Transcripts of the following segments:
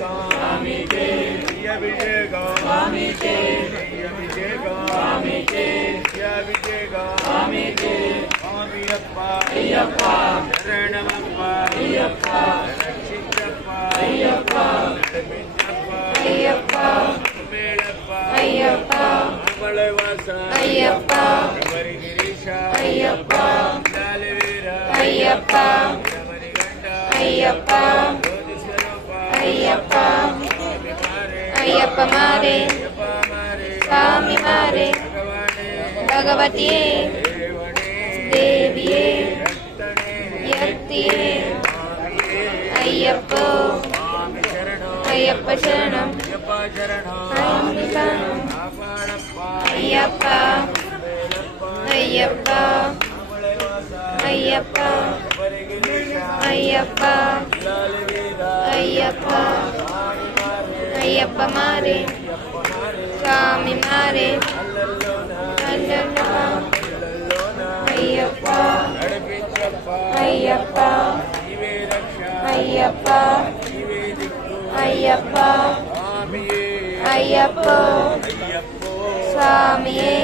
స్వామికే అభిషేకం స్వామికే అభిషేకం స్వామికే అభిషేకం స్వామికే స్వామియప్ప అయ్యప్ప శరణమప్ప అయ్యప్ప రక్షించప్ప అయ్యప్ప నడిపించప్ప అయ్యప్ప మేళప్ప అయ్యప్ప అమలవాస అయ్యప్ప వరిగిరీశ అయ్యప్ప లాలవీర అయ్యప్ప రమణిగండ అయ్యప్ప అయ్యప్ప అయ్యప్ప మారే స్వామి మారే భగవతియే దేవియే యక్తియే అయ్యప్ప అయ్యప్ప శరణం అయ్యప్ప అయ్యప్ప అయ్యప్ప అయ్యప్ప అయ్యప్ప అయ్యప్ప మారే స్వామి మారే అయ్యప్ప అయ్యప్ప అయ్యప్ప అయ్యప్ప అయ్యప్ప స్వామియే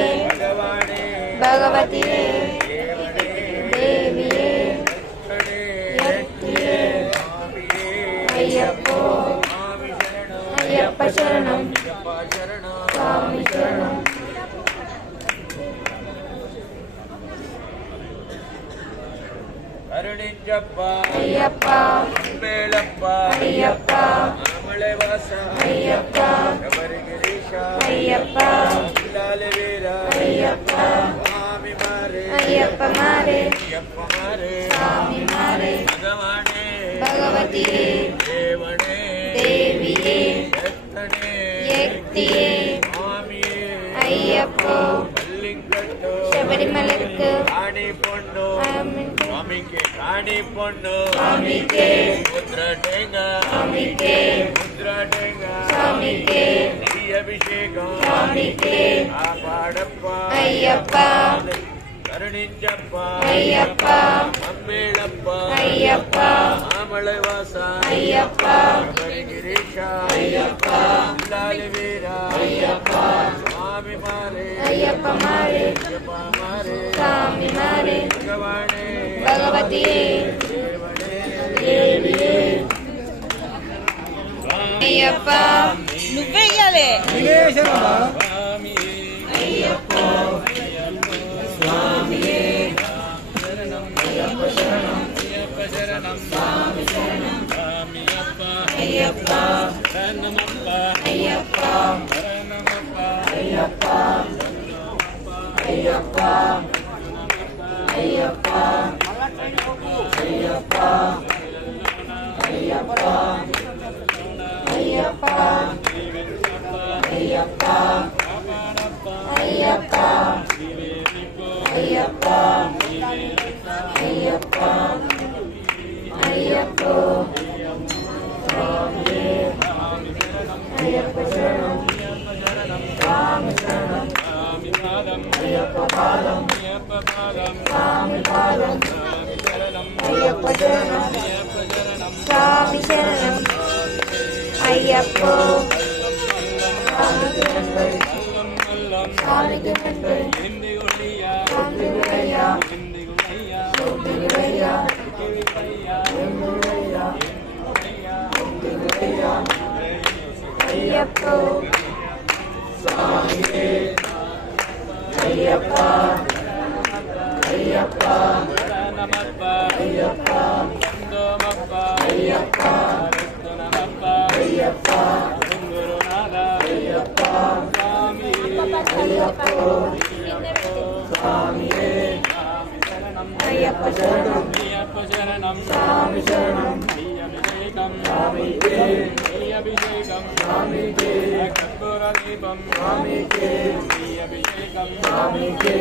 భగవతియే దేవియే యక్తియే అయ్యప్ప అయ్యప్ప శరణం స్వామి శరణం కరుణించప్ప అయ్యప్ప మేళప్ప అయ్యప్ప అమలవాస అయ్యప్ప వరిగిరీశ అయ్యప్ప లాలవీర అయ్యప్ప స్వామి మారే అయ్యప్ప మారే అయ్యప్ప మారే స్వామి మారే భగవానే భగవతియే దేవనే దేవియే యక్తనే యక్తియే స్వామియే అయ్యప్ప பள்ளிக்கட்டு శబరిమలకు காணி பொண்ணு சுவாமிக்கு காணி பொண்ணு స్వామికే முத்ரடேங்க స్వామికే முத்ரடேங்க స్వామికే நெய் அபிஷேகம் స్వామికే ஆபாடப்பா అయ్యప్ప கருணிஞ்சப்ப అయ్యప్ప அம்பேளப்ப అయ్యప్ప ஆமலைவாச అయ్యప్ప வரிகிரீஷ అయ్యప్ప లాలవీర అయ్యప్ప స్వామి మారే అయ్యప్ప మారే అయ్యప్ప మారే స్వామి మారే భగవానే భగవతియే దేవనే దేవియే అయ్యప్ప నువ్వెయ్యాలి అయ్యప్ప స్వామియే అయ్యప్ప శరణం స్వామి శరణం అయ్యప్ప అయ్యప్ప అయ్యప్ప అయ్యప్ప అయ్యప్ప అయ్యప్ప అయ్యప్ప అయ్యప్ప అయ్యప్ప అయ్యప్ప అయ్యప్ప అయ్యప్ప అయ్యప్ప స్వామియే అయ్యప్ప శరణం స్వామి శరణం అయ్యప్ప పాదం స్వామి పాదం అయ్యప్ప శరణం స్వామి శరణం అయ్యప్ప స్వామికి నన్ను స్వామికి నన్ను స్వామికి అయ్యప్ప స్వామియే అయ్యప్ప అయ్యప్ప అయ్యప్ప అయ్యప్ప అయ్యప్ప అయ్యప్ప అయ్యప్ప స్వామియే అయ్యప్ప శరణం స్వామి శరణం స్వామికే స్వామికే స్వామికే స్వామికే